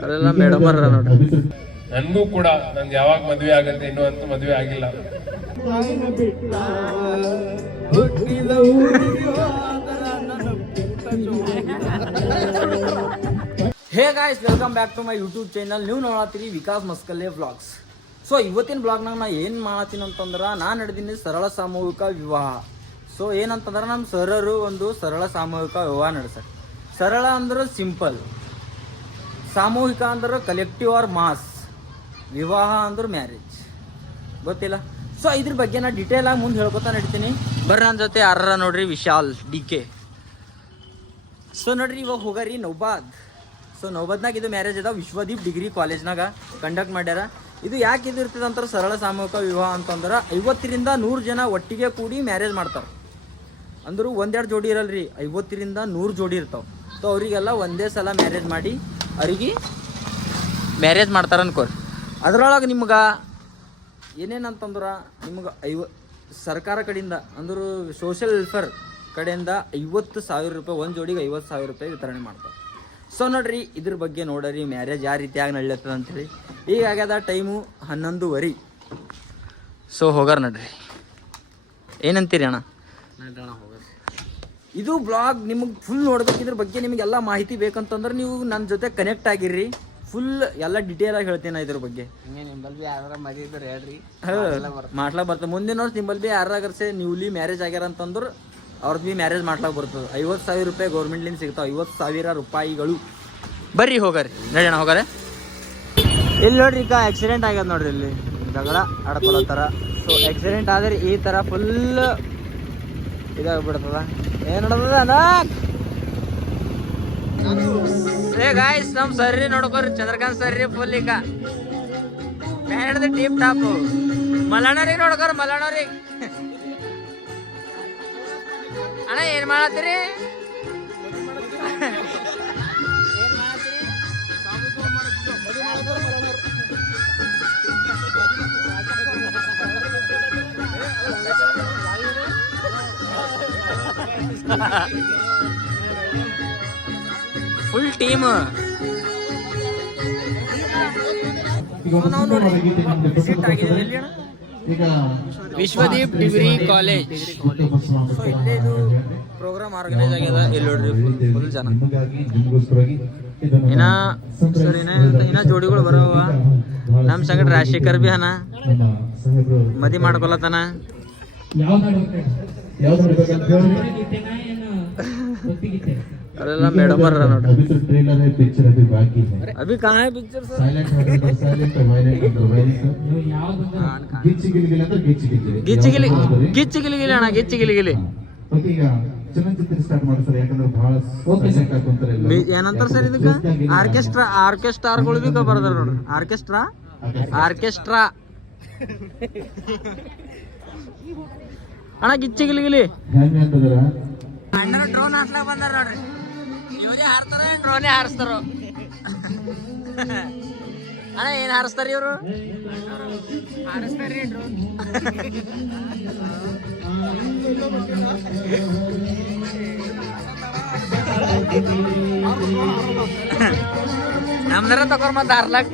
ಅವರೆಲ್ಲ ಮೇಡಮ್ ಅವ್ರ ನೋಡ್ರಿ. ನನ್ಗೂ ಕೂಡ ನಂಗೆ ಯಾವಾಗ ಮದುವೆ ಆಗತ್ತೆ ಇನ್ನೂ ಅಂತೂ ಮದ್ವೆ ಆಗಿಲ್ಲ. Hey guys welcome back to my YouTube channel ನೀವು ನೋಡತ್ತೀರಿ ವಿಕಾಸ್ ಮಸ್ಕಲ್ಲೆ ವ್ಲಾಗ್ಸ್ ಸೊ ಇವತ್ತಿನ ಬ್ಲಾಗ್ನಾಗ ನಾ ಏನು ಮಾಡತ್ತೀನಿ ಅಂತಂದ್ರೆ ನಾನು ನಡೆದೀನಿ ಸರಳ ಸಾಮೂಹಿಕ ವಿವಾಹ. ಸೊ ಏನಂತಂದ್ರೆ ನಮ್ಮ ಸರರು ಒಂದು ಸರಳ ಸಾಮೂಹಿಕ ವಿವಾಹ ನಡೆಸ ಸರಳ ಅಂದ್ರೆ ಸಿಂಪಲ್ ಸಾಮೂಹಿಕ ಅಂದ್ರೆ ಕಲೆಕ್ಟಿವ್ ಆರ್ ಮಾಸ್ ವಿವಾಹ ಅಂದ್ರೆ ಮ್ಯಾರೇಜ್ ಗೊತ್ತಿಲ್ಲ? ಸೊ ಇದ್ರ ಬಗ್ಗೆ ನಾ ಡಿಟೇಲ್ ಆಗಿ ಮುಂದೆ ಹೇಳ್ಕೊತಾ ನಡಿತೀನಿ ಬರ್ರಿ ನನ್ನ ಜೊತೆ ಅರ್ರ ನೋಡ್ರಿ? Vishal, D K. ಸೊ ನೋಡ್ರಿ, ಇವಾಗ ಹೋಗರಿ ನೌಬಾದ್. ಸೊ ನೌಬಾದ್ನಾಗ ಇದು ಮ್ಯಾರೇಜ್ ಅದ ವಿಶ್ವದೀಪ್ ಡಿಗ್ರಿ ಕಾಲೇಜ್ನಾಗ ಕಂಡಕ್ಟ್ ಮಾಡ್ಯಾರ. ಇದು ಯಾಕೆ ಇದು ಇರ್ತದೆ ಅಂತಾರೆ ಸರಳ ಸಾಮೂಹಿಕ ವಿವಾಹ ಅಂತಂದ್ರೆ ಐವತ್ತರಿಂದ ನೂರು ಜನ ಒಟ್ಟಿಗೆ ಕೂಡಿ ಮ್ಯಾರೇಜ್ ಮಾಡ್ತಾರೆ. ಅಂದರೂ ಒಂದೆರಡು ಜೋಡಿ ಇರಲ್ರಿ. ಐವತ್ತರಿಂದ ನೂರು ಜೋಡಿ ಇರ್ತಾವೆ. ಸೊ ಅವರಿಗೆಲ್ಲ ಒಂದೇ ಸಲ ಮ್ಯಾರೇಜ್ ಮಾಡಿ ಅವ್ರಿಗೆ ಮ್ಯಾರೇಜ್ ಮಾಡ್ತಾರೆ ಅನ್ಕೋರಿ. ಅದರೊಳಗೆ ನಿಮ್ಗೆ ಏನೇನಂತಂದ್ರೆ ನಿಮ್ಗೆ ಐವ ಸರ್ಕಾರ ಕಡೆಯಿಂದ, ಅಂದ್ರೆ ಸೋಷಿಯಲ್ ವೆಲ್ಫೇರ್ ಕಡೆಯಿಂದ ಐವತ್ತು ಸಾವಿರ ರೂಪಾಯಿ, ಒಂದು ಜೋಡಿಗೆ ಐವತ್ತು ಸಾವಿರ ರೂಪಾಯಿ ವಿತರಣೆ ಮಾಡ್ತಾರೆ. ಸೊ ನೋಡ್ರಿ, ಇದ್ರ ಬಗ್ಗೆ ನೋಡ್ರಿ, ಮ್ಯಾರೇಜ್ ಯಾವ ರೀತಿಯಾಗಿ ನಡೆಯುತ್ತದೆ ಅಂಥೇಳಿ ಈಗ ಆಗ್ಯದ ಟೈಮು ಹನ್ನೊಂದುವರೆ. ಸೊ ಹೋಗಾರ ನೋಡ್ರಿ. ಏನಂತೀರಿ ಅಣ್ಣ? ಇದು ಬ್ಲಾಗ್ ನಿಮಗೆ ಫುಲ್ ನೋಡ್ಬೇಕು ಇದ್ರ ಬಗ್ಗೆ ನಿಮಗೆಲ್ಲ ಮಾಹಿತಿ ಬೇಕಂತಂದ್ರೆ ನೀವು ನನ್ನ ಜೊತೆ ಕನೆಕ್ಟ್ ಆಗಿರ್ರಿ. ಫುಲ್ ಎಲ್ಲ ಡಿಟೇಲ್ ಆಗಿ ಹೇಳ್ತೀನಿ ಇದ್ರ ಬಗ್ಗೆ. ಮಾಡ್ಲಾಕ್ ಬರ್ತದೆ ಮುಂದಿನ ವರ್ಷ ನಿಮ್ಮಲ್ಲಿ ಬಿ ಯಾರಾಗರ್ಸೆ ನ್ಯೂಲಿ ಮ್ಯಾರೇಜ್ ಆಗ್ಯಾರ ಅಂತಂದ್ರೆ ಅವ್ರದ್ದು ಬಿ ಮ್ಯಾರೇಜ್ ಮಾಡ್ಲಾಕ್ ಬರ್ತದೆ. ಐವತ್ತು ಸಾವಿರ ರೂಪಾಯಿ ಗೌರ್ಮೆಂಟ್ಲಿಂದ ಸಿಗ್ತಾವೆ. ಐವತ್ತು ಸಾವಿರ ರೂಪಾಯಿಗಳು. ಬರ್ರಿ ಹೋಗಾರಿ. ನಡಿಯೋಣ ಹೋಗಾರೆ. ಇಲ್ಲಿ ನೋಡ್ರಿ ಈಗ ಆಕ್ಸಿಡೆಂಟ್ ಆಗ್ಯದ ನೋಡ್ರಿ ಇಲ್ಲಿ. ಜಗಳ ಆಡ್ಕೊಳತ್ತಾರ ಸೊ ಆಕ್ಸಿಡೆಂಟ್ ಆದ್ರೆ ಈ ಥರ ಫುಲ್ ಇದಾಗ್ಬಿಡ್ತದ. ಏನ್ ಏ ಗಾಯ್ಸ್ ನಮ್ ಸರ್ರಿ ನೋಡ್ಕೋರಿ, ಚಂದ್ರಕಾಂತ್ ಸರ್ರಿ ಫುಲ್ ಈಗ. ಬ್ಯಾಡ್ದ ಟೀಪ್ ಟಾಪ್ ಮಲಣ್ಣರಿಗೆ ನೋಡ್ಕೋರ ಮಲಣ್ಣವ್ರಿಗೆ ಅಣ್ಣ, ಏನ್ ಮಾಡತ್ತೀರಿ? Full team Vishwadeep degree college. So ಇಲ್ಲೇ ಇದು ಪ್ರೋಗ್ರಾಮ್ ಆರ್ಗನೈಸ್ ಆಗ್ಯದ ಇಲ್ಲಿ ನೋಡ್ರಿ ಫುಲ್ ಜನ. ಇನ್ನ ಸರ್ ಇನ್ನ ಇನ್ನ ಜೋಡಿಗಳು ಬರವ. ನಮ್ಮ ಸಂಗಡ ರಾಜಶೇಖರ್ ಬಿ ಹನ ಮದಿ ಮಾಡ್ಕೊಳತನ ಯಾವ್ದು ಯಾವ್ದು ಮಾಡ್ಬೇಕಂತ ಹೇಳಿ ಅವರೆಲ್ಲ ಮೇಡಮ್ ಅವ್ರ ನೋಡ್ರಿ अभी तो ट्रेलर है पिक्चर अभी बाकी है ಅಭಿ ಕಾ ಹೈ ಪಿಕ್ಚರ್ ಸರ್ ಸೈಲೆಂಟ್ ಮಾಡಿದ್ರೆ ಸೈಲೆಂಟ್ ವೈಲೆಂಟ್ ಅಂದ್ರೆ ವೈಲೆಂಟ್ ಗಿಚ್ಚಿ ಗಿಲಿಗಿಲಿ ಅಂದ್ರೆ ಗಿಚ್ಚಿ ಗಿಲಿಗಿಲಿ ಗಿಚ್ಚಿ ಗಿಲಿ ಗಿಚ್ಚಿ ಗಿಲಿ ಗಿಲಿ ಅಣ್ಣ ಗಿಚ್ಚಿ ಗಿಲಿ ಗಿಲಿ ಓಕೆ ಈಗ ಚಲನಚಿತ್ರ ಸ್ಟಾರ್ಟ್ ಮಾಡಿ ಸರ್ ಯಾಕಂದ್ರೆ ಬಹಳ ಸೈಲೆಂಟ್ ಹಾಕೊಂತಾರೆ ಎಲ್ಲ ಬಿ- ಏನಂತಾರ ಸರ್ ಇದಕ್ಕ ಆರ್ಕೆಸ್ಟ್ರಾ ಆರ್ಕೆಸ್ಟ್ರಾರ್ಗಳು ಬಿ ಬರ್ದಾರ ನೋಡ್ರಿ ಆರ್ಕೆಸ್ಟ್ರಾ ಆರ್ಕೆಸ್ಟ್ರಾ ಅಣ್ಣ ಗಿಚ್ಚಿ ಗಿಲಿ ಅಣ್ಣ ಡ್ರೋನ್ ಹಾರ್ಸ್ಲಾಕ್ ಬಂದಾರ ನೋಡ್ರಿ. ಇವರೇ ಹಾರಿಸ್ತಾರ ಡ್ರೋನೇ ಹಾರಿಸ್ತಾರ? ಅಣ್ಣ ಏನ್ ಹಾರಿಸ್ತಾರ ಇವರು? ಹಾರಿಸ್ತಾರ್ರಿ ಡ್ರೋನ್ ನಮ್ದರ ತಗೋರ್ ಮತ್ತೆ ಹಾರ್ಲಾಕ್.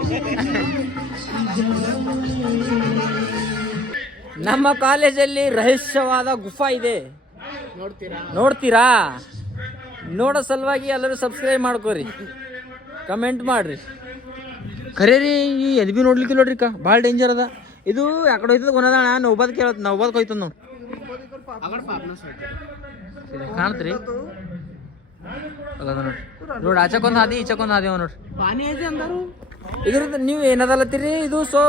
ನಮ್ಮ ಕಾಲೇಜಲ್ಲಿ ರಹಸ್ಯವಾದ ಗುಫಾ ಇದೆ. ನೋಡ್ತೀರಾ? ನೋಡೋ ಸಲುವಾಗಿ ಎಲ್ಲರೂ ಸಬ್ಸ್ಕ್ರೈಬ್ ಮಾಡ್ಕೋರಿ. ಕಮೆಂಟ್ ಮಾಡ್ರಿ. ಖರೆ ರೀ ಈ ಎದ್ ಬಿ ನೋಡ್ಲಿಕ್ಕೆ ನೋಡ್ರಿ ಕಾ ಭಾಳ ಡೇಂಜರ್ ಅದ. ಇದು ಯಾಕಡೆ ಹೋಯ್ತದ ಕೊನದಣ ನೌಬಾದ್ ಕೇಳ ನೌಬಾದ್ ಹೋಯ್ತದ ನೋಡ್ರಿ ಕಾಣ್ತ್ರಿ. ನೋಡ್ರಿ ನೋಡ್. ಆಚಕೊಂದ್ ಹಾದಿ ಈಚಕೊಂದ್ ಹಾದಿ ಅವ ನೋಡ್ರಿ ಇದ್ರದ್ದು ನೀವು ಏನದಲ್ಲತ್ತೀರಿ ಇದು ಸೊ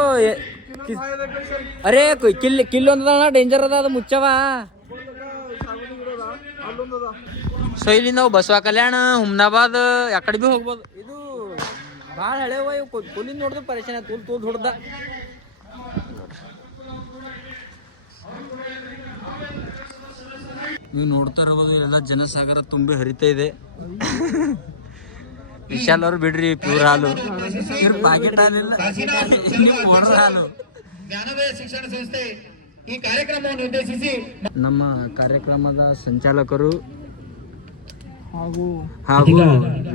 ಅರೇ ಕಿಲ್ ಕಿಲ್ ಒಂದದ ಡೇಂಜರ್ ಅದ ಅದು ಮುಚ್ಚವ. ಸೊ ಇಲ್ಲಿ ನಾವು ಬಸವ ಕಲ್ಯಾಣ ಹುಮ್ನಾಬಾದ್ ಯಾಕಡೆ ಬಿ ಹೋಗ್ಬೋದು. ಇದು ಭಾಳ ಹಳೆವ ಇವು ಪುಲಿಂದ ನೋಡಿದ್ರೆ ಪರೇಶಾನ ತೂಲ್ ತೂಲ್ ಹೊಡ್ದ. ನೀವು ನೋಡ್ತಾ ಇರ್ಬೋದು ಎಲ್ಲ ಜನಸಾಗರ ತುಂಬಿ ಹರಿತಾ ಇದೆ. ವಿಶಾಲ್ ಅವ್ರು ಬಿಡ್ರಿ ಪ್ಯೂರ್ ಹಾಲು. ಪ್ಯಾಕೆಟ್ ಪಾಕೆಟ್ ಹಾಲಿಲ್ಲ ಹಾಲು. ಜ್ಞಾನೋದಯ ಶಿಕ್ಷಣ ಸಂಸ್ಥೆ ಈ ಕಾರ್ಯಕ್ರಮವನ್ನು ಉದ್ದೇಶಿಸಿ ನಮ್ಮ ಕಾರ್ಯಕ್ರಮದ ಸಂಚಾಲಕರು ಹಾಗೂ ಹಾಗೂ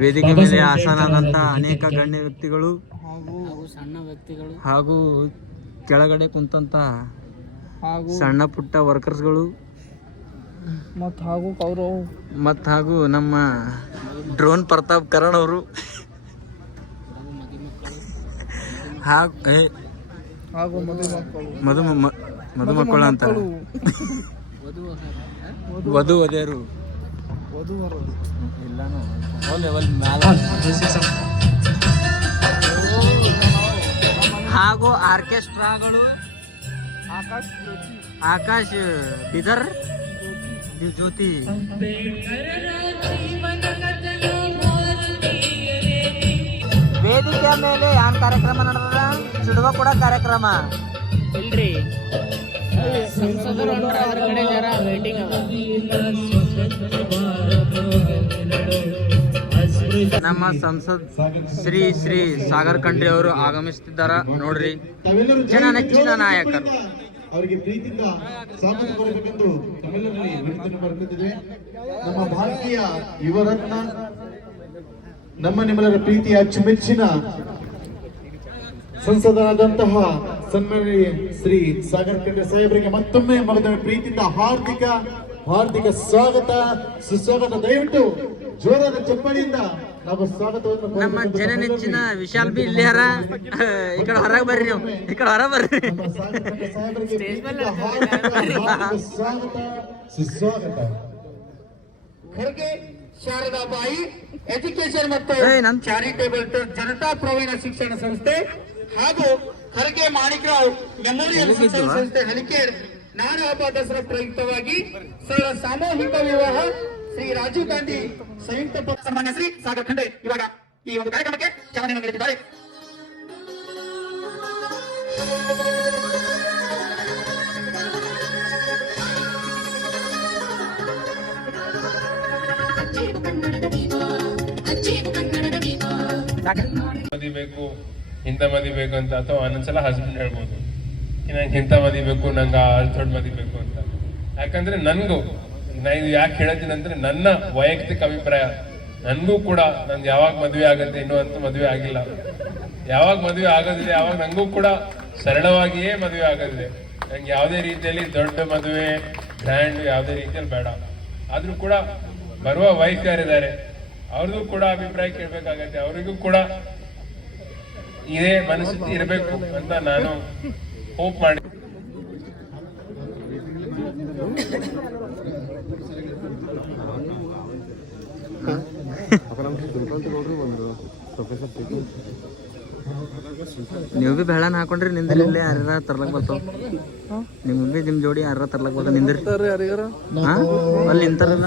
ವೇದಿಕೆ ಮೇಲೆ ಆಸನಾದಂತ ಅನೇಕ ಗಣ್ಯ ವ್ಯಕ್ತಿಗಳು ಹಾಗೂ ಸಣ್ಣ ವ್ಯಕ್ತಿಗಳು ಹಾಗೂ ಕೆಳಗಡೆ ಕುಂತಂತ ಹಾಗೂ ಸಣ್ಣ ಪುಟ್ಟ ವರ್ಕರ್ಸ್ಗಳು ಮತ್ತು ಹಾಗೂ ಕೌರವ್ ಮತ್ತು ಹಾಗೂ ನಮ್ಮ ಡ್ರೋನ್ ಪ್ರತಾಪ್ ಕರಣ್ ಅವರು ಹಾಗೂ ಹಾಗೂ ಮಧುಮಕ್ಕಳು ಮಕ್ಕಳು ಮಧು ಮಧು ಮಕ್ಕಳು ಅಂತ ವಧು ವಧೆಯರು ಎಲ್ಲಾನು ಒಲ್ ಹಾಗೂ ಆರ್ಕೆಸ್ಟ್ರಾಗಳು. ಆಕಾಶ್ ಆಕಾಶ್ ಬಿದರ್. ಜ್ಯೋತಿ. ವೇದಿಕೆಯ ಮೇಲೆ ಯಾವ ಕಾರ್ಯಕ್ರಮ ನಡೆದ? ಚಿಡುವ ಕೂಡ ಕಾರ್ಯಕ್ರಮ. ಇಲ್ರಿ. ಸಂಸದರು ಹೊಂಟ್ರ ಅದ್ರ ಕಡೆ ಜರ ವೇಟಿಂಗ್ ನಮ್ಮ ಸಂಸದ್ ಶ್ರೀ ಶ್ರೀ ಸಾಗರ್ ಕಂಡ್ರಿ ಅವರು ಆಗಮಿಸುತ್ತಿದ್ದಾರ ನೋಡ್ರಿ. ಜನ ನೆಚ್ಚಿನ ನಾಯಕರು. ಅವರಿಗೆ ಪ್ರೀತಿಯಿಂದ ಸ್ವಾಗತ ಬರಬೇಕೆಂದು ತಮಿಳಿನಲ್ಲಿ ವಿನಂತಿಯನ್ನು ಬರುತ್ತಿದ್ದೇವೆ ನಮ್ಮ ಭಾರತೀಯ ಯುವರತ್ನ ನಮ್ಮ ನಿಮ್ಮೆಲ್ಲರ ಪ್ರೀತಿಯ ಅಚ್ಚುಮೆಚ್ಚಿನ ಸಂಸದರಾದಂತಹ ಸನ್ಮಾನ್ಯ ಶ್ರೀ ಸಾಗರ್ ಖಂಡ್ರೆ ಸಾಹೇಬರಿಗೆ ಮತ್ತೊಮ್ಮೆ ಮಗದ ಪ್ರೀತಿಯಿಂದ ಹಾರ್ದಿಕ ಹಾರ್ದಿಕ ಸ್ವಾಗತ ಸುಸ್ವಾಗತ. ದಯವಿಟ್ಟು ಜೋರಾದ ಚಪ್ಪಲಿಯಿಂದ ನಾವು ಸ್ವಾಗತವನ್ನು ನಮ್ಮ ಜನನೆಚ್ಚಿನ ಜನ ನೆಚ್ಚಿನ ವಿಶಾಲ್ ಬಿ ಇಲ್ಲಿ ಹರ ಈ ಕಡೆ ಹೊರಗೆ ಬರ್ರಿ ನೀವು. ಈ ಕಡೆ ಹೊರ ಬರ್ರಿ. ಸ್ವಾಗತ ಸುಸ್ವಾಗತ. ಖರ್ಗೆ ಶಾರದಾಬಾಯಿ ಎಜುಕೇಶನ್ ಮತ್ತು ಚಾರಿಟೇಬಲ್ ಟ್ರಸ್ಟ್ ಜನತಾ ಪ್ರವೀಣ ಶಿಕ್ಷಣ ಸಂಸ್ಥೆ. ಹಾಗೂ ಖರ್ಗೆ ಮಾಣಿಕ್ರಾವ್ ಮೆಮೋರಿಯಲ್ ಶಿಕ್ಷಣ ಸಂಸ್ಥೆ ಹಲಿಕೇಡ್ ನಾಡ ಹಬ್ಬ ದಸರಾ ಪ್ರಯುಕ್ತವಾಗಿ ಸರಳ ಸಾಮೂಹಿಕ ವಿವಾಹ ಶ್ರೀ ರಾಜೀವ್ ಗಾಂಧಿ ಸಂಯುಕ್ತ ಪಕ್ಷ ಸನ್ಮಾನ್ಯ ಶ್ರೀ ಸಾಗರ್ ಖಂಡೆ ಇವಾಗ ಈ ಒಂದು ಕಾರ್ಯಕ್ರಮಕ್ಕೆ ಚಾಲನೆ ನೀಡುತ್ತಿದ್ದಾರೆ ಅಚ್ಚೇವು ಇಂಥ ಮದಿ ಬೇಕು ಅಂತ ಅಥವಾ ಒಂದೊಂದ್ಸಲ ಹಸ್ಬೆಂಡ್ ಹೇಳ್ಬೋದು. ನಂಗೆ ಇಂಥ ಮದಿ ಬೇಕು, ನಂಗೆ ಅಲ್ಲಿ ದೊಡ್ಡ ಮದಿ ಬೇಕು ಅಂತ. ಯಾಕಂದ್ರೆ ನನಗೂ ನಾನು ಯಾಕೆ ಹೇಳ್ತೀನಿ ಅಂದ್ರೆ ನನ್ನ ವೈಯಕ್ತಿಕ ಅಭಿಪ್ರಾಯ. ನನಗೂ ಕೂಡ ನಂದು ಯಾವಾಗ ಮದುವೆ ಆಗುತ್ತೆ ಇನ್ನೂ ಅಂತೂ ಮದುವೆ ಆಗಿಲ್ಲ. ಯಾವಾಗ ಮದುವೆ ಆಗೋದಿದೆ ಯಾವಾಗ ನನಗೂ ಕೂಡ ಸರಳವಾಗಿಯೇ ಮದುವೆ ಆಗೋದಿದೆ. ನಂಗೆ ಯಾವುದೇ ರೀತಿಯಲ್ಲಿ ದೊಡ್ಡ ಮದುವೆ ಗ್ರ್ಯಾಂಡ್ ಯಾವುದೇ ರೀತಿಯಲ್ಲಿ ಬೇಡ. ಆದರೂ ಕೂಡ ಬರುವ ವೈಫ್ ಯಾರಿದ್ದಾರೆ ಅವ್ರದ್ದು ಕೂಡ ಅಭಿಪ್ರಾಯ ಕೇಳಬೇಕಾಗತ್ತೆ. ಅವರಿಗೂ ಕೂಡ ಇದೇ ಮನಸ್ಥಿತಿ ಇರಬೇಕು ಅಂತ ನಾನು ಹೋಪ್ ಮಾಡಿ ನೀವು ಬಿ ಬೆಳನ್ ಹಾಕೊಂಡ್ರಿ ನಿಂದ್ರಿ ಇಲ್ಲೇ ಯಾರ ತರ್ಲಕ್ ಬರ್ತಾವ ನಿಮ್ ಬಿ ನಿಮ್ ಜೋಡಿ ಯಾರ ತರ್ಲಕ್ ಬರ್ತಾವ ನಿಂದ್ರಿ ಯಾರಿಗಾರ ಹಾ ಅಲ್ಲಿ ನಿಂತಾರಲ್ಲ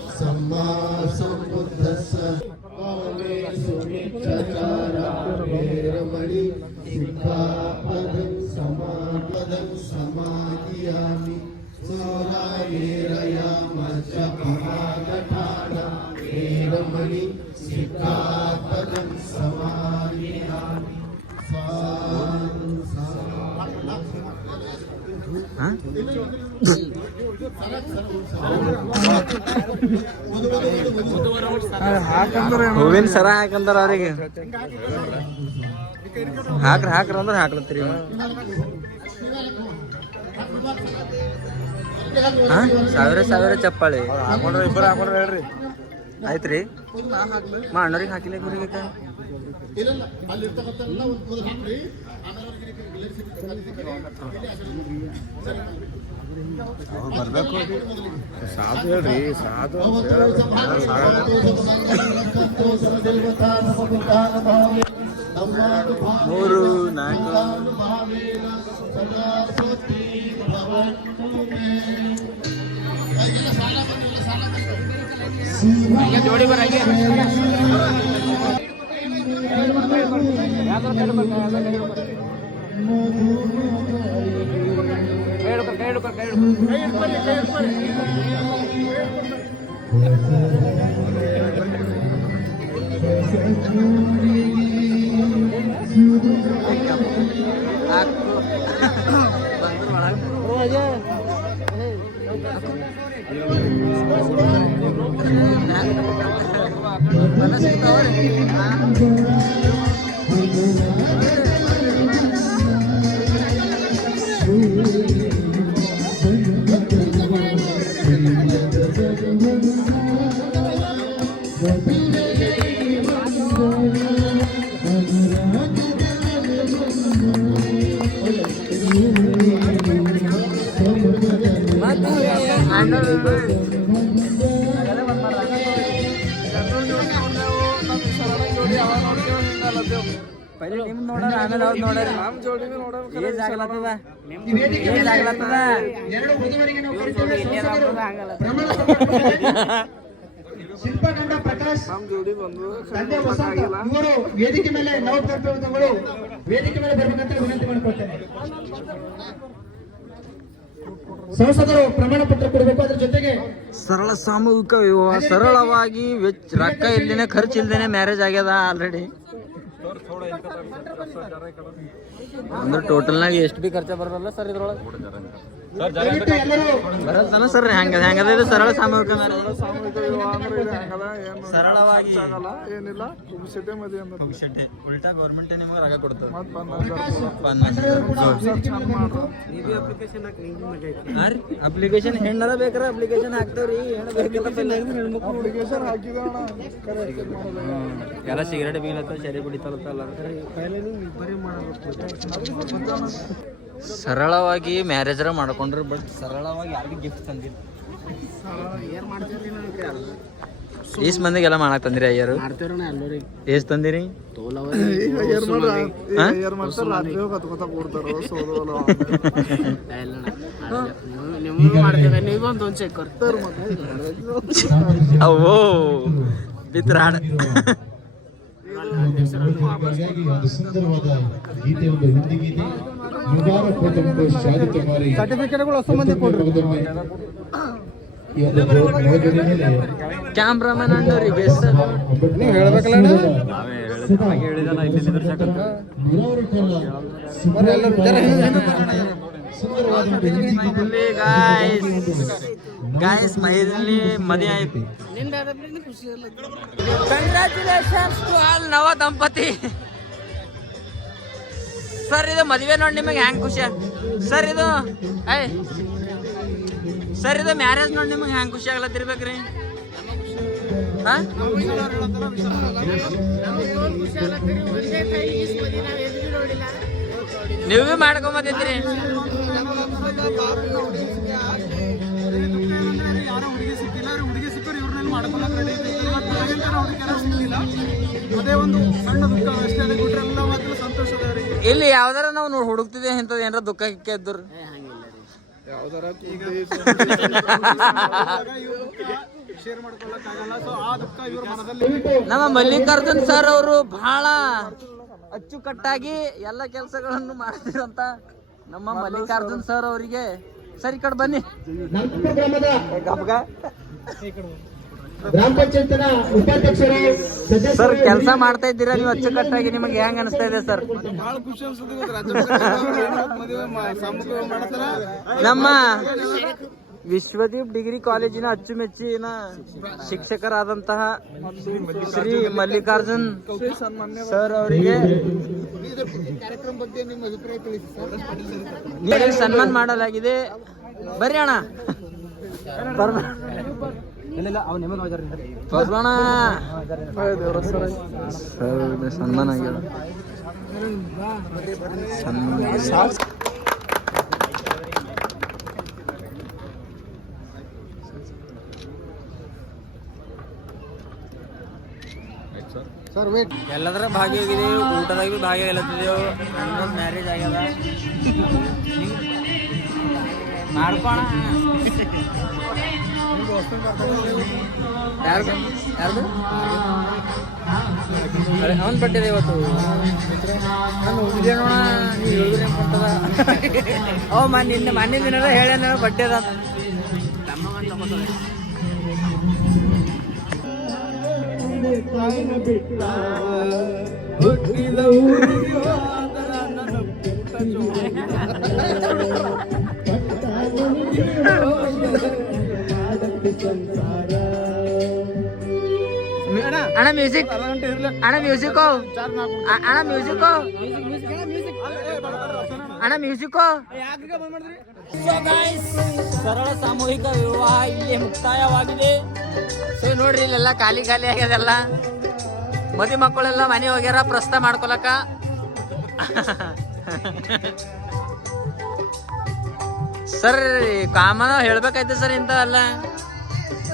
ಹೂವಿನ ಸರ ಹಾಕಂದ್ರ ಅವ್ರಿಗೆ. ಹಾಕ್ರ ಹಾಕ್ರ ಅಂದ್ರೆ ಹಾಕ್ಲತ್ತೀರಿ ಸಾವಿರ ಸಾವಿರ ಚಪ್ಪಾಳಿ. ಹಾಕೊಂಡ್ರೆ ಇಬ್ಬರು ಹಾಕೊಂಡ್ರೆ ಹೇಳ್ರಿ. ಆಯ್ತ್ರಿ. ಮಾ ಅಣ್ಣವ್ರಿಗೆ ಹಾಕಿಲ್ಲ ಇವ್ರಿಗೆ ಸಾಧು ಹೇಳ್ರಿ ಸಾಧು ಮೂರು ನಾಲ್ಕು ಜೋಡಿ Panas kita orang. ನೋಡೋಣ ಆಮೇಲೆ ಅವ್ರು ನೋಡೋಣ ನಮ್ಮ ಜೋಡಿನೂ ನೋಡೋಣ ಏಜ್ ಆಗ್ಲತ್ತದ? ಏಜ್ ಆಗ್ಲತ್ತದ? ಎರಡು ವಧುವರಿಗೆ ನಾವು ಕರೀತೇವೆ ಸಂಸದರು. ಪ್ರಮಾಣ ಪತ್ರ ಶಿಲ್ಪಗಂಡ ಪ್ರಕಾಶ್ ತಂದೆ ವಸಂತ ಇವರು ವೇದಿಕೆ ಮೇಲೆ ನವಪ್ರತಿನಿಧಿಗಳು ವೇದಿಕೆ ಮೇಲೆ ಬರಬೇಕಂತ ವಿನಂತಿ ಮಾಡಿಕೊಳ್ತೇನೆ. ಸಂಸದರು ಪ್ರಮಾಣ ಪತ್ರ ಕೊಡಬೇಕು ಅದ್ರ ಜೊತೆಗೆ ಸರಳ ಸಾಮೂಹಿಕ ವಿವಾಹ ಸರಳವಾಗಿ ವೆಚ್ಚ ರೊಕ್ಕ ಇಲ್ದೇನೆ ಖರ್ಚು ಇಲ್ದೇನೆ ಮ್ಯಾರೇಜ್ ಆಗ್ಯದ ಆಲ್ರೆಡಿ ಅಂದ್ರೆ ಟೋಟಲ್ನಾಗ ಎಷ್ಟು ಬಿ ಖರ್ಚ ಬರಲ್ಲ ಸರ್ ಇದ್ರೊಳಗೆ? ಬರಲ್ತಾನ ಸರ್ ಹೆಂಗ ಹೆಂಗದ ಇದು ಸರಳ ಸಾಮೂಹಿಕ? ಸರಳವಾಗಿ ಏನಿಲ್ಲ. ಅಂದ್ರೆ ಪುಗ್ಸಟ್ಟೆ. ಉಲ್ಟಾ ಗೌರ್ಮೆಂಟ್ ನಿಮಗೆ ರೊಕ್ಕ ಕೊಡ್ತದೆ. ಅಪ್ಲಿಕೇಶನ್ ಹೆಣ್ಣರ ಬೇಕಾರ ಅಪ್ಲಿಕೇಶನ್ ಹಾಕ್ತಾವ್ರಿ ಹೆಣ್ಣು ಬೇಕಲ್ಲ ಹೆಣ್ಮಕ್ಳು ಅಪ್ಲಿಕೇಶನ್ ಹಾಕಿದಣ ಕರೆ ಎಲ್ಲ ಸಿಗರೇಟ್ ಬೀಳತ್ತ ಸರಿ ಬಿಡಿತಲ್ಲ ಸರಳವಾಗಿ ಮ್ಯಾರೇಜರ ಮಾಡ್ಕೊಂಡ್ರು ಬಟ್ ಸರಳವಾಗಿ ಯಾರಿಗೂ ಗಿಫ್ಟ್ ತಂದಿಲ್ಲ. ಈಸ್ ಮಂದಿಗೆಲ್ಲ ಮಾಡಕ್ ತಂದಿರಿ ಅಯ್ಯರು? ಎಷ್ಟು ತಂದಿರಿ? ಅವೋ ಬಿತ್ರಾಡ ಹಾಗಾಗಿ ಒಂದು ಸುಂದರವಾದ ಗೀತೆ ಒಂದು ಹಿಂದಿ ಗೀತೆ ಮುಬಾರಕ್ ಒಂದು ಶಾದಿ ಕುಮಾರಿ ಸರ್ಟಿಫಿಕೇಟ್ಗಳು ಹೊಸ ಮಂದಿ ಕೊಡ್ರಿ ಈ ಒಂದು ಮೋದಿನ ಮೇಲೆ ಕ್ಯಾಮ್ರಾಮನ್ ಅಂಡೋರಿ ಬೆಸ್ಟ್ ನೀವು ಹೇಳ್ಬೇಕಲ್ಲ ಕಾಲ ಸುಂದರವಾದ ಹಿಂದಿ ಗೀತೆ ಗಾಯ್ಸ್ ಗಾಯ್ಸ್ ಮೈದಲ್ಲಿ ಮದುವೆ ಆಯ್ತು ಕಂಗ್ರ್ಯಾಚುಲೇಷನ್ಸ್ ಟು ಆಲ್ ನವ ದಂಪತಿ. ಸರ್ ಇದು ಮದುವೆ ನೋಡಿ ನಿಮಗೆ ಹ್ಯಾಂಗ್ ಖುಷಿ? ಸರ್ ಇದು ಐ ಸರ್ ಇದು ಮ್ಯಾರೇಜ್ ನೋಡಿ ನಿಮಗೆ ಹ್ಯಾಂಗ್ ಖುಷಿ ಆಗ್ಲತ್ತಿರ್ಬೇಕ್ರಿ ಹಾ? ನೀವು ಮಾಡ್ಕೊಂಬತ್ತಿದ್ರಿ ಅದೇ ಒಂದು ಸಣ್ಣ ದುಃಖ ಅಷ್ಟೇ ಅದೇ ಬಿಟ್ರೆ ಎಲ್ಲ ಮಾತ್ರ ಸಂತೋಷದ ಅವರಿಗೆ ಇಲ್ಲಿ ಯಾವ್ದಾರ ನಾವು ನೋಡಿ ಹುಡುಕ್ತಿದ್ದೆ ಇಂಥದ್ದು ಏನಾರ ದುಃಖ ಗಿಕ್ಕ ಇದ್ರು ಯಾವ್ದಾರ ಈಗ ಶೇರ್ ಮಾಡ್ಕೊಳಕ್ಕಾಗಲ್ಲ ಸೊ ಆ ದುಃಖ ಇವ್ರ ಮನದಲ್ಲಿ ನಮ್ಮ ಮಲ್ಲಿಕಾರ್ಜುನ್ ಸರ್ ಅವರು ಬಹಳ ಅಚ್ಚುಕಟ್ಟಾಗಿ ಎಲ್ಲ ಕೆಲಸಗಳನ್ನು ಮಾಡ್ತಿರಂತ ನಮ್ಮ ಮಲ್ಲಿಕಾರ್ಜುನ್ ಸರ್ ಅವರಿಗೆ. ಸರಿ ಈ ಕಡೆ ಬನ್ನಿ. ಗಬ್ಗ ಗ್ರಾಮ ಪಂಚಾಯತ್ನ ಉಪಾಧ್ಯಕ್ಷರು ಸರ್ ಕೆಲಸ ಮಾಡ್ತಾ ಇದ್ದೀರಾ? ನೀವು ಅಚ್ಚುಕಟ್ಟಾಗಿ ನಿಮಗೆ ಹೆಂಗ್ ಅನಿಸ್ತಾ ಇದೆ ಸರ್? ಬಹಳ ಖುಷಿ ನಮ್ಮ ವಿಶ್ವದೀಪ್ ಡಿಗ್ರಿ ಕಾಲೇಜಿನ ಅಚ್ಚುಮೆಚ್ಚಿನ ಶಿಕ್ಷಕರಾದಂತಹ ಶ್ರೀ ಮಲ್ಲಿಕಾರ್ಜುನ್ ಸರ್ ಅವರಿಗೆ ಸನ್ಮಾನ ಮಾಡಲಾಗಿದೆ. ಬರ್ರಿ ಅಣ್ಣ. ಸನ್ಮಾನ ಆಗ್ಯದ ವೇಟ್ ಎಲ್ಲದರ ಭಾಗಿಯಾಗಿದ್ದೇವೆ ಊಟದಾಗ ಭೀ ಭಾಗಿಯಾಗಲತ್ತಿದ್ದೆವು ಇನ್ನೊಂದು ಮ್ಯಾರೇಜ್ ಆಗ್ಯದ. ಮಾಡ್ಕೋಣ ಯಾರ್ದು? ಯಾರ್ದು? ಅವನ್ ಬಡ್ಡೆ ಇವತ್ತು. ನಾನು ವಿಡಿಯೋ ನೋಡ ನೀವು ಹೇಳಿದ್ರೆ ಅನ್ಕೊಂತದ ಓ ಮನ್ ನಿನ್ನೆ ಮೊನ್ನೆ ದಿನ ಹೇಳ್ಯಾನ ಬಟ್ಟೆ ಅದ ಅಣ್ಣ ಮ್ಯೂಸಿಕ್ ಅಣ್ಣ ಮ್ಯೂಸಿಕ್ ಅಣ್ಣ ಮ್ಯೂಸಿಕ್ ಅಣ್ಣ ಮ್ಯೂಸಿಕ್ ಸರಳ ಸಾಮೂಹಿಕ ವಿವಾಹ ಇಲ್ಲಿ ಮುಕ್ತಾಯವಾಗಿದೆ. ಸೊ ನೋಡ್ರಿ ಇಲ್ಲೆಲ್ಲ ಖಾಲಿ ಖಾಲಿ ಆಗ್ಯದೆಲ್ಲ. ಮದಿ ಮಕ್ಕಳೆಲ್ಲ ಮನೆ ಹೋಗ್ಯಾರ ಪ್ರಸ್ತ ಮಾಡ್ಕೊಳಕ. ಸರ್ ಕಾಮನ ಹೇಳ್ಬೇಕಾಯ್ತು ಸರ್ ಇಂಥವೆಲ್ಲ.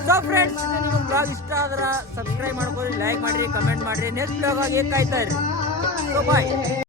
ಸೊ ಫ್ರೆಂಡ್ಸ್ ನಿಮ್ಗೆ ಬ್ಲಾಗ್ ಇಷ್ಟ ಆದ್ರೆ ಸಬ್ಸ್ಕ್ರೈಬ್ ಮಾಡ್ಕೊರಿ ಲೈಕ್ ಮಾಡ್ರಿ ಕಮೆಂಟ್ ಮಾಡ್ರಿ ನೆಕ್ಸ್ಟ್ ಬ್ಲಾಗ್ ಆಗಿ ಕಾಯ್ತಾ ಇರಿ ಸೊ ಬಾಯ್